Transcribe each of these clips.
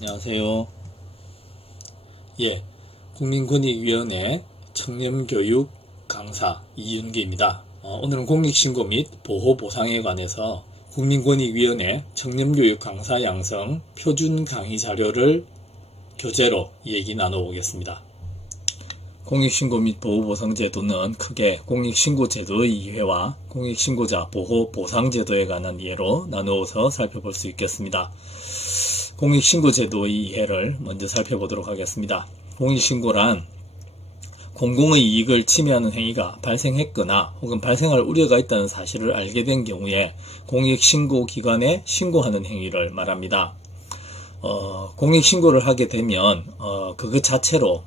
안녕하세요. 국민권익위원회 청렴교육 강사 이윤기입니다. 오늘은 공익신고 및 보호보상에 관해서 국민권익위원회 청렴교육 강사 양성 표준 강의 자료를 교재로 얘기 나눠보겠습니다. 공익신고 및 보호보상제도는 크게 공익신고제도의 이해와 공익신고자 보호보상제도에 관한 이해로 나누어서 살펴볼 수 있겠습니다. 공익신고제도의 이해를 먼저 살펴보도록 하겠습니다. 공익신고란 공공의 이익을 침해하는 행위가 발생했거나 혹은 발생할 우려가 있다는 사실을 알게 된 경우에 공익신고기관에 신고하는 행위를 말합니다. 공익신고를 하게 되면 그것 자체로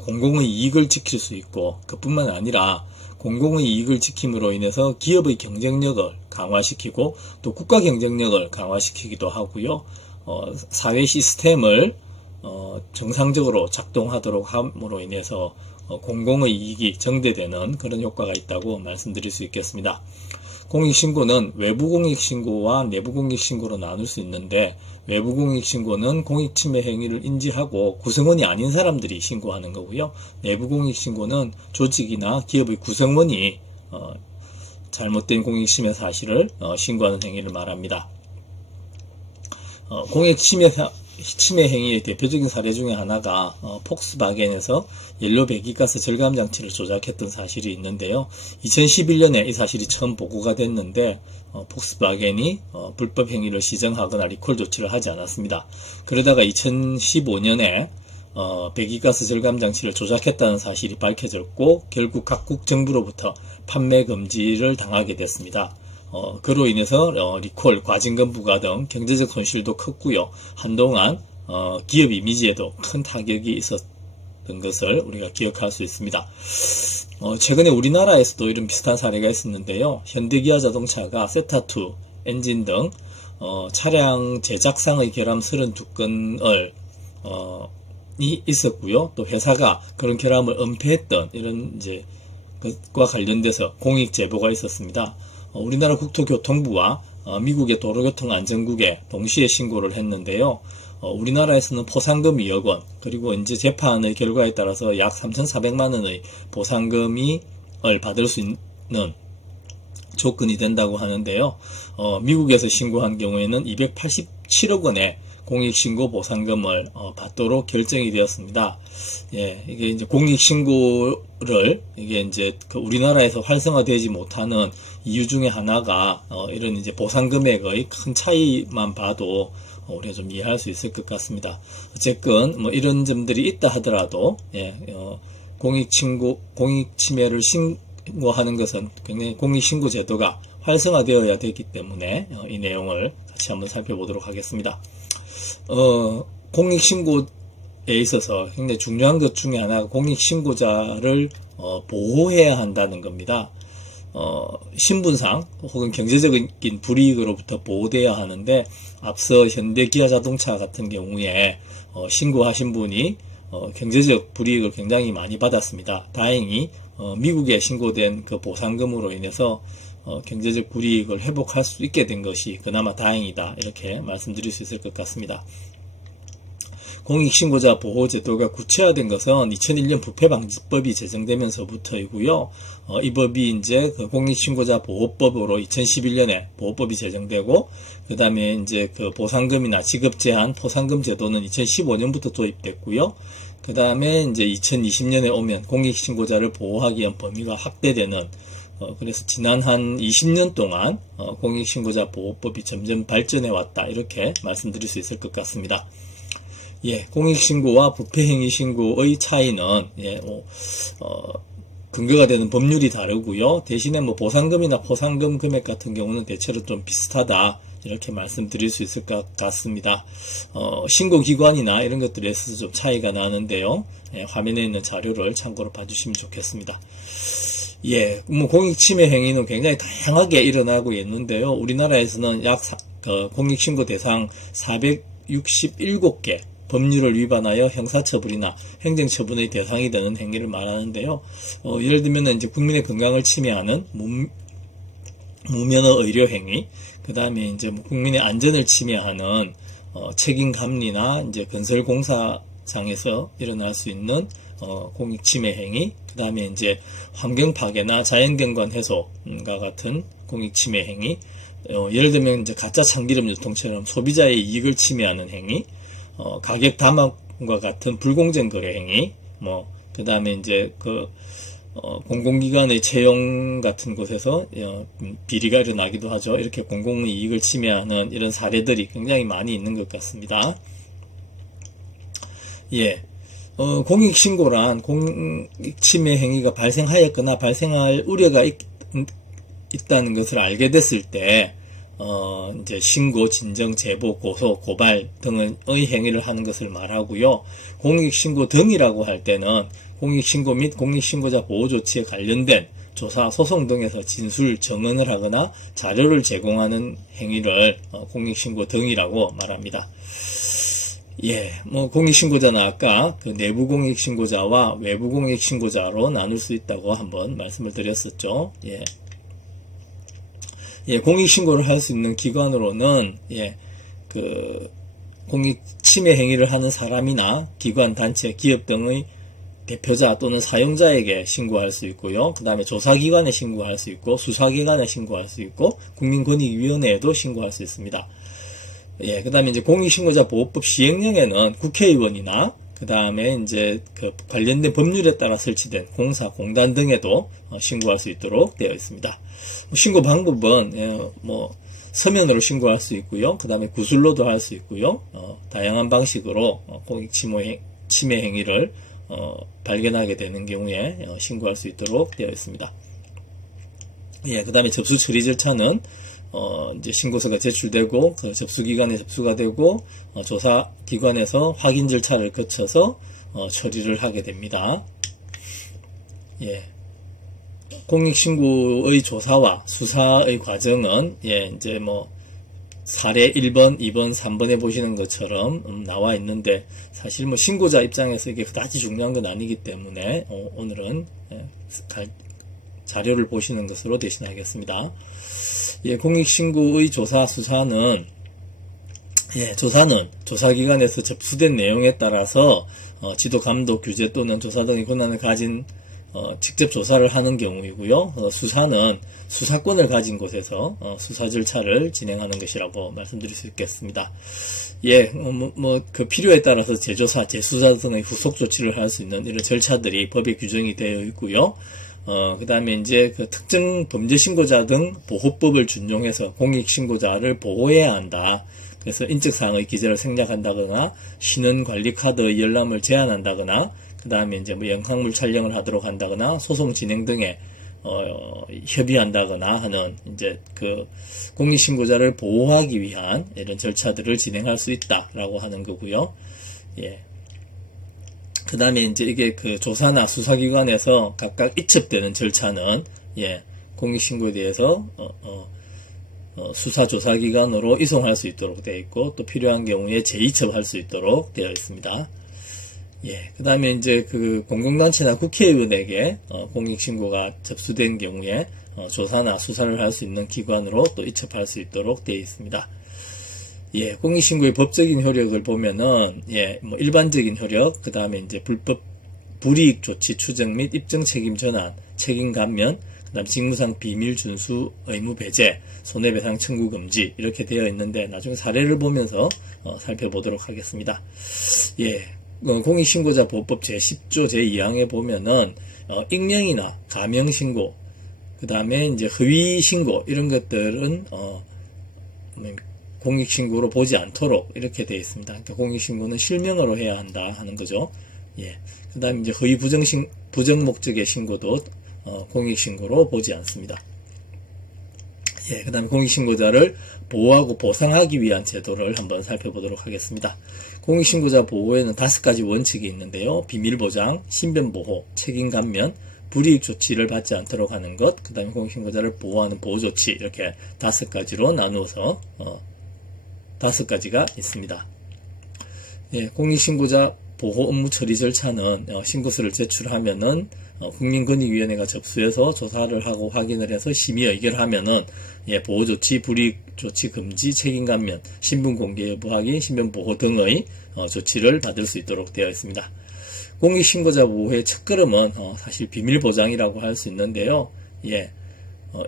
공공의 이익을 지킬 수 있고 그뿐만 아니라 공공의 이익을 지킴으로 인해서 기업의 경쟁력을 강화시키고 또 국가 경쟁력을 강화시키기도 하고요. 사회 시스템을 정상적으로 작동하도록 함으로 인해서 공공의 이익이 증대되는 그런 효과가 있다고 말씀드릴 수 있겠습니다. 공익신고는 외부 공익신고와 내부 공익신고로 나눌 수 있는데 외부 공익신고는 공익침해 행위를 인지하고 구성원이 아닌 사람들이 신고하는 거고요. 내부 공익신고는 조직이나 기업의 구성원이 잘못된 공익침해 사실을 신고하는 행위를 말합니다. 공익침해 행위의 대표적인 사례 중에 하나가 폭스바겐에서 연료 배기가스 절감 장치를 조작했던 사실이 있는데요. 2011년에 이 사실이 처음 보고가 됐는데 폭스바겐이 불법 행위를 시정하거나 리콜 조치를 하지 않았습니다. 그러다가 2015년에 배기가스 절감 장치를 조작했다는 사실이 밝혀졌고 결국 각국 정부로부터 판매 금지를 당하게 됐습니다. 그로 인해서 리콜, 과징금 부과 등 경제적 손실도 컸고요. 한동안 기업 이미지에도 큰 타격이 있었던 것을 우리가 기억할 수 있습니다. 최근에 우리나라에서도 이런 비슷한 사례가 있었는데요. 현대기아 자동차가 세타2 엔진 등 차량 제작상의 결함 32건을 이 있었고요. 또 회사가 그런 결함을 은폐했던 이런 것과 관련돼서 공익 제보가 있었습니다. 우리나라 국토교통부와 미국의 도로교통안전국에 동시에 신고를 했는데요. 우리나라에서는 포상금 2억 원, 그리고 이제 재판의 결과에 따라서 약 3,400만 원의 보상금을 받을 수 있는 조건이 된다고 하는데요. 미국에서 신고한 경우에는 287억 원의 공익신고 보상금을 받도록 결정이 되었습니다. 이게 이제 공익신고를 이게 이제 우리나라에서 활성화되지 못하는 이유 중에 하나가 이런 이제 보상 금액의 큰 차이만 봐도 우리가 좀 이해할 수 있을 것 같습니다. 어쨌든 뭐 이런 점들이 있다 하더라도 공익침해를 신고하는 것은 굉장히 공익신고 제도가 활성화되어야 되기 때문에 이 내용을 같이 한번 살펴보도록 하겠습니다. 공익신고에 있어서 굉장히 중요한 것 중에 하나가 공익신고자를 보호해야 한다는 겁니다. 신분상 혹은 경제적인 불이익으로부터 보호돼야 하는데 앞서 현대기아자동차 같은 경우에 신고하신 분이 경제적 불이익을 굉장히 많이 받았습니다. 다행히 미국에 신고된 그 보상금으로 인해서 경제적 불이익을 회복할 수 있게 된 것이 그나마 다행이다, 이렇게 말씀드릴 수 있을 것 같습니다. 공익신고자 보호제도가 구체화된 것은 2001년 부패방지법이 제정되면서부터이고요. 이 법이 이제 그 공익신고자 보호법으로 2011년에 보호법이 제정되고, 그 다음에 이제 그 보상금이나 지급 제한 포상금 제도는 2015년부터 도입됐고요. 그 다음에 이제 2020년에 오면 공익신고자를 보호하기 위한 범위가 확대되는, 그래서 지난 한 20년 동안 공익신고자 보호법이 점점 발전해 왔다, 이렇게 말씀드릴 수 있을 것 같습니다. 공익신고와 부패행위신고의 차이는 근거가 되는 법률이 다르고요. 대신에 뭐 보상금이나 포상금 금액 같은 경우는 대체로 좀 비슷하다, 이렇게 말씀드릴 수 있을 것 같습니다. 신고기관이나 이런 것들에 있어서 좀 차이가 나는데요. 화면에 있는 자료를 참고로 봐주시면 좋겠습니다. 뭐 공익침해 행위는 굉장히 다양하게 일어나고 있는데요. 우리나라에서는 약 공익신고 대상 467개 법률을 위반하여 형사처분이나 행정처분의 대상이 되는 행위를 말하는데요. 예를 들면 이제 국민의 건강을 침해하는 무면허 의료 행위, 그 다음에 이제 국민의 안전을 침해하는 책임 감리나 이제 건설 공사장에서 일어날 수 있는 공익 침해 행위, 그 다음에 이제 환경 파괴나 자연경관 훼손과 같은 공익 침해 행위, 예를 들면 이제 가짜 참기름 유통처럼 소비자의 이익을 침해하는 행위, 가격 담합과 같은 불공정 거래 행위, 그 다음에 이제 공공기관의 채용 같은 곳에서 비리가 일어나기도 하죠. 이렇게 공공의 이익을 침해하는 이런 사례들이 굉장히 많이 있는 것 같습니다. 예. 공익신고란 공익침해 행위가 발생하였거나 발생할 우려가 있다는 것을 알게 됐을 때, 이제 신고, 진정, 제보, 고소, 고발 등의 행위를 하는 것을 말하고요. 공익신고 등이라고 할 때는 공익신고 및 공익신고자 보호조치에 관련된 조사, 소송 등에서 진술, 증언을 하거나 자료를 제공하는 행위를 공익신고 등이라고 말합니다. 예, 공익신고자는 아까 그 내부 공익신고자와 외부 공익신고자로 나눌 수 있다고 한번 말씀을 드렸었죠. 예. 예, 공익신고를 할 수 있는 기관으로는, 예, 공익침해 행위를 하는 사람이나 기관, 단체, 기업 등의 대표자 또는 사용자에게 신고할 수 있고요. 그 다음에 조사기관에 신고할 수 있고, 수사기관에 신고할 수 있고, 국민권익위원회에도 신고할 수 있습니다. 예, 그 다음에 이제 공익신고자 보호법 시행령에는 국회의원이나 그 다음에 이제 관련된 법률에 따라 설치된 공사, 공단 등에도 신고할 수 있도록 되어 있습니다. 신고 방법은 서면으로 신고할 수 있고요. 그 다음에 구술로도 할 수 있고요. 다양한 방식으로 공익침해 행위를 발견하게 되는 경우에 신고할 수 있도록 되어 있습니다. 예, 그 다음에 접수 처리 절차는 이제 신고서가 제출되고 그 접수기관에 접수가 되고 조사기관에서 확인 절차를 거쳐서 처리를 하게 됩니다. 예. 공익신고의 조사와 수사의 과정은 이제 사례 1번, 2번, 3번에 보시는 것처럼 나와 있는데 사실 신고자 입장에서 이게 그다지 중요한 건 아니기 때문에 오늘은 자료를 보시는 것으로 대신하겠습니다. 예, 공익신고의 조사, 수사는 조사는 조사기관에서 접수된 내용에 따라서 지도, 감독, 규제 또는 조사 등의 권한을 가진 직접 조사를 하는 경우이고요. 수사는 수사권을 가진 곳에서 수사 절차를 진행하는 것이라고 말씀드릴 수 있겠습니다. 예, 그 필요에 따라서 재조사, 재수사 등의 후속 조치를 할 수 있는 이런 절차들이 법에 규정이 되어 있고요. 그 다음에 이제 특정 범죄 신고자 등 보호법을 준용해서 공익 신고자를 보호해야 한다. 그래서 인적사항의 기재를 생략한다거나 신원 관리 카드의 열람을 제한한다거나 그 다음에 이제 영상물 촬영을 하도록 한다거나 소송 진행 등에 협의한다거나 하는 이제 공익 신고자를 보호하기 위한 이런 절차들을 진행할 수 있다라고 하는 거고요. 예. 그 다음에 이제 이게 조사나 수사기관에서 각각 이첩되는 절차는, 공익신고에 대해서, 수사조사기관으로 이송할 수 있도록 되어 있고, 또 필요한 경우에 재이첩할 수 있도록 되어 있습니다. 예. 그 다음에 이제 공공단체나 국회의원에게, 공익신고가 접수된 경우에, 조사나 수사를 할 수 있는 기관으로 또 이첩할 수 있도록 되어 있습니다. 예, 공익신고의 법적인 효력을 보면은, 일반적인 효력, 그 다음에 이제 불이익 조치 추정 및 입증 책임 전환, 책임 감면, 그 다음 직무상 비밀 준수, 의무 배제, 손해배상 청구 금지, 이렇게 되어 있는데, 나중에 사례를 보면서, 살펴보도록 하겠습니다. 예, 공익신고자 보호법 제10조 제2항에 보면은, 익명이나 가명신고, 그 다음에 이제 허위신고, 이런 것들은, 공익신고로 보지 않도록 이렇게 되어 있습니다. 그러니까 공익신고는 실명으로 해야 한다 하는 거죠. 예. 그 다음에 이제 허위 부정 목적의 신고도 공익신고로 보지 않습니다. 예. 그 다음에 공익신고자를 보호하고 보상하기 위한 제도를 한번 살펴보도록 하겠습니다. 공익신고자 보호에는 5가지 원칙이 있는데요. 비밀보장, 신변보호, 책임감면, 불이익 조치를 받지 않도록 하는 것, 그 다음에 공익신고자를 보호하는 보호조치, 이렇게 5가지로 나누어서 5가지가 있습니다. 예, 공익신고자 보호 업무 처리 절차는 신고서를 제출하면은 국민권익위원회가 접수해서 조사를 하고 확인을 해서 심의 의결하면은 보호조치, 불이익조치 금지, 책임감면, 신분 공개 여부 확인, 신변 보호 등의 조치를 받을 수 있도록 되어 있습니다. 공익신고자 보호의 첫걸음은 사실 비밀보장이라고 할 수 있는데요.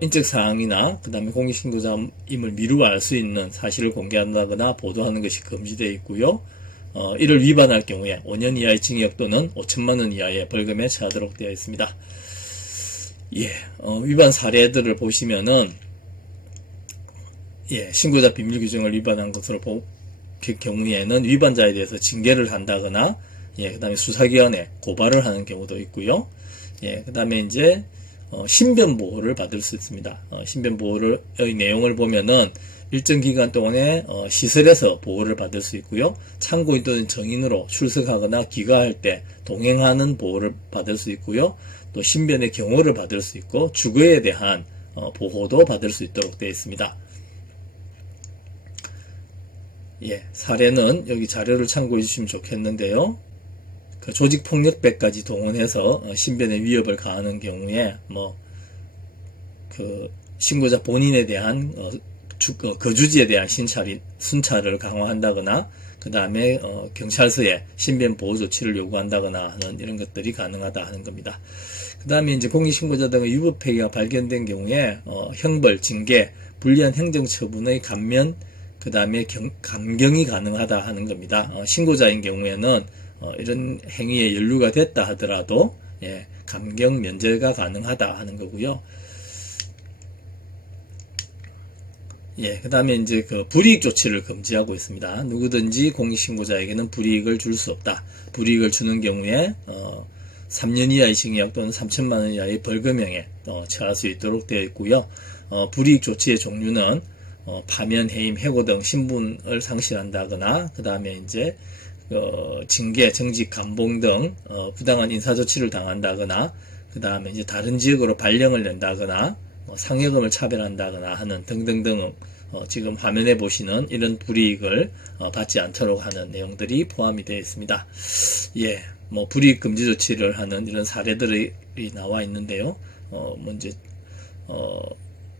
인적사항이나 그 다음에 공익신고자임을 미루어 알 수 있는 사실을 공개한다거나 보도하는 것이 금지되어 있고요. 이를 위반할 경우에 5년 이하의 징역 또는 5천만 원 이하의 벌금에 처하도록 되어 있습니다. 위반 사례들을 보시면은 신고자 비밀 규정을 위반한 것으로 볼 경우에는 위반자에 대해서 징계를 한다거나 그 다음에 수사기관에 고발을 하는 경우도 있고요. 그 다음에 이제 신변 보호를 받을 수 있습니다. 신변 보호의 내용을 보면은 일정 기간 동안에 시설에서 보호를 받을 수 있고요. 참고인 또는 정인으로 출석하거나 귀가할 때 동행하는 보호를 받을 수 있고요. 또 신변의 경호를 받을 수 있고 주거에 대한 보호도 받을 수 있도록 되어 있습니다. 사례는 여기 자료를 참고해 주시면 좋겠는데요. 그 조직폭력배까지 동원해서 신변에 위협을 가하는 경우에 신고자 본인에 대한 거주지에 대한 순찰을 강화한다거나 그 다음에 경찰서에 신변 보호 조치를 요구한다거나 하는 이런 것들이 가능하다 하는 겁니다. 그 다음에 이제 공익신고자 등의 위법 행위가 발견된 경우에 형벌, 징계, 불리한 행정처분의 감면, 그 다음에 감경이 가능하다 하는 겁니다. 신고자인 경우에는 이런 행위에 연루가 됐다 하더라도 감경 면제가 가능하다 하는 거고요. 그 다음에 이제 그 불이익 조치를 금지하고 있습니다. 누구든지 공익신고자에게는 불이익을 줄 수 없다. 불이익을 주는 경우에 3년 이하의 징역 또는 3천만 원 이하의 벌금형에 처할 수 있도록 되어 있고요. 불이익 조치의 종류는 파면, 해임, 해고 등 신분을 상실한다거나 그 다음에 이제 징계, 정직, 감봉 등 부당한 인사조치를 당한다거나 그 다음에 이제 다른 지역으로 발령을 낸다거나 상여금을 차별한다거나 하는 등등등 지금 화면에 보시는 이런 불이익을 받지 않도록 하는 내용들이 포함이 되어 있습니다. 불이익 금지 조치를 하는 이런 사례들이 나와 있는데요. 이제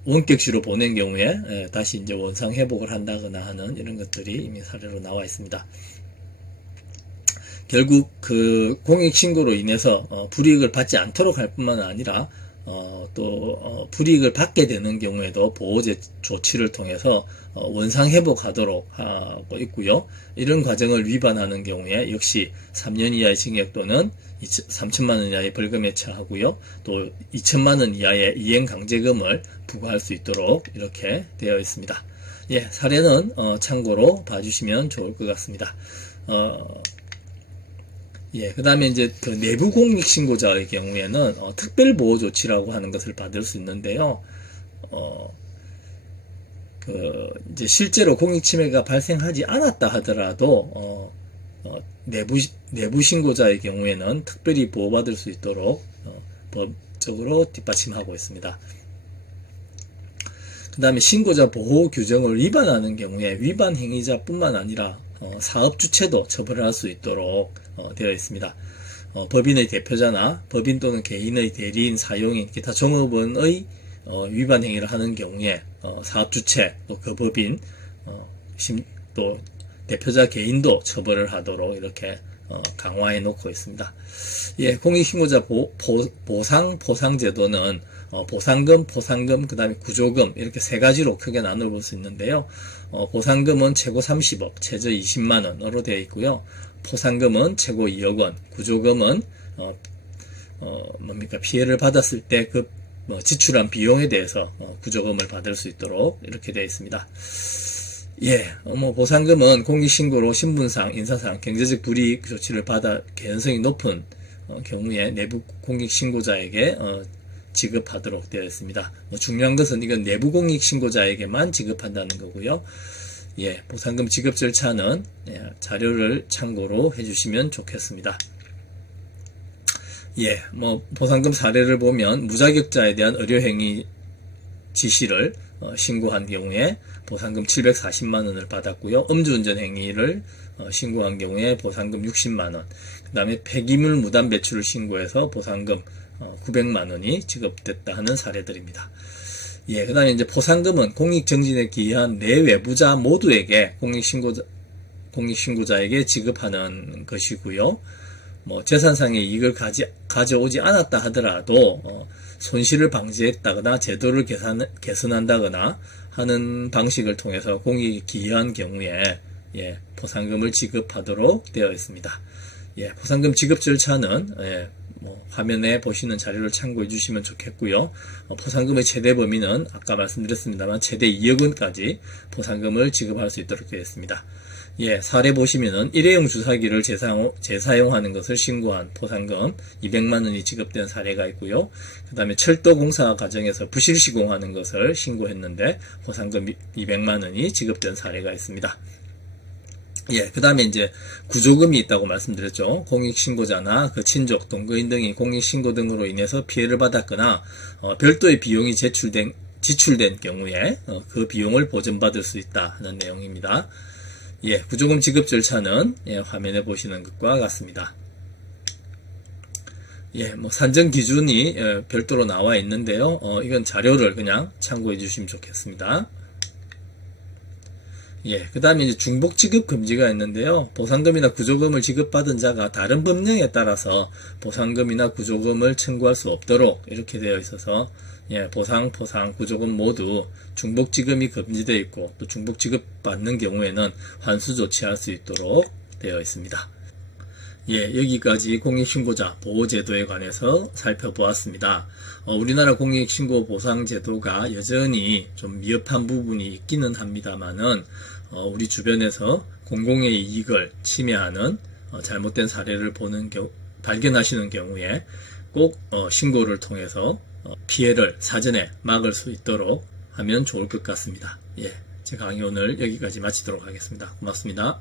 원격시로 보낸 경우에 다시 이제 원상 회복을 한다거나 하는 이런 것들이 이미 사례로 나와 있습니다. 결국 그 공익신고로 인해서 불이익을 받지 않도록 할 뿐만 아니라 또 불이익을 받게 되는 경우에도 보호 조치를 통해서 원상 회복하도록 하고 있고요. 이런 과정을 위반하는 경우에 역시 3년 이하의 징역 또는 3천만 원 이하의 벌금에 처하고요. 또 2천만 원 이하의 이행 강제금을 부과할 수 있도록 이렇게 되어 있습니다. 사례는 참고로 봐주시면 좋을 것 같습니다. 그 다음에 이제 그 내부 공익신고자의 경우에는 특별보호 조치라고 하는 것을 받을 수 있는데요. 이제 실제로 공익침해가 발생하지 않았다 하더라도 내부 신고자의 경우에는 특별히 보호받을 수 있도록 법적으로 뒷받침하고 있습니다. 그 다음에 신고자 보호 규정을 위반하는 경우에 위반 행위자뿐만 아니라 사업 주체도 처벌할 수 있도록 되어 있습니다. 법인의 대표자나 법인 또는 개인의 대리인, 사용인, 기타 종업원의 위반 행위를 하는 경우에 사업 주체, 또 그 법인, 또 대표자 개인도 처벌을 하도록 이렇게 강화해 놓고 있습니다. 공익신고자 보상제도는 보상금, 포상금, 그 다음에 구조금 이렇게 세 가지로 크게 나눠 볼 수 있는데요. 보상금은 최고 30억, 최저 20만 원으로 되어 있고요. 포상금은 최고 2억 원, 구조금은 피해를 받았을 때 그 지출한 비용에 대해서 구조금을 받을 수 있도록 이렇게 되어 있습니다. 보상금은 공익신고로 신분상, 인사상, 경제적 불이익 조치를 받아 개연성이 높은 경우에 내부 공익신고자에게 지급하도록 되어 있습니다. 중요한 것은 이건 내부 공익신고자에게만 지급한다는 거고요. 보상금 지급 절차는 자료를 참고로 해주시면 좋겠습니다. 보상금 사례를 보면 무자격자에 대한 의료행위 지시를 신고한 경우에 보상금 740만 원을 받았고요. 음주운전 행위를 신고한 경우에 보상금 60만 원, 그 다음에 폐기물 무단 배출을 신고해서 보상금 900만 원이 지급됐다 하는 사례들입니다. 예, 그 다음에 이제 포상금은 공익정진에 기여한 내외부자 모두에게 공익신고자에게 지급하는 것이고요. 재산상의 이익을 가져오지 않았다 하더라도 손실을 방지했다거나 제도를 개선한다거나 하는 방식을 통해서 공익에 기여한 경우에 포상금을 지급하도록 되어 있습니다. 포상금 지급 절차는 화면에 보시는 자료를 참고해 주시면 좋겠고요. 포상금의 최대 범위는 아까 말씀드렸습니다만 최대 2억 원까지 포상금을 지급할 수 있도록 되어 있습니다. 사례 보시면은 일회용 주사기를 재사용하는 것을 신고한 포상금 200만 원이 지급된 사례가 있고요. 그 다음에 철도 공사 과정에서 부실 시공하는 것을 신고했는데 포상금 200만 원이 지급된 사례가 있습니다. 그 다음에 이제 구조금이 있다고 말씀드렸죠. 공익신고자나 그 친족, 동거인 등이 공익신고 등으로 인해서 피해를 받았거나 별도의 비용이 지출된 경우에 그 비용을 보전받을 수 있다 하는 내용입니다. 구조금 지급 절차는 화면에 보시는 것과 같습니다. 산정 기준이 별도로 나와 있는데요. 이건 자료를 그냥 참고해 주시면 좋겠습니다. 그 다음에 이제 중복 지급 금지가 있는데요. 보상금이나 구조금을 지급받은 자가 다른 법령에 따라서 보상금이나 구조금을 청구할 수 없도록 이렇게 되어 있어서 보상, 구조금 모두 중복 지급이 금지되어 있고 또 중복 지급 받는 경우에는 환수 조치할 수 있도록 되어 있습니다. 여기까지 공익신고자 보호제도에 관해서 살펴보았습니다. 우리나라 공익신고 보상제도가 여전히 좀 미흡한 부분이 있기는 합니다만은 우리 주변에서 공공의 이익을 침해하는 잘못된 사례를 발견하시는 경우에 꼭 신고를 통해서 피해를 사전에 막을 수 있도록 하면 좋을 것 같습니다. 제 강의 오늘 여기까지 마치도록 하겠습니다. 고맙습니다.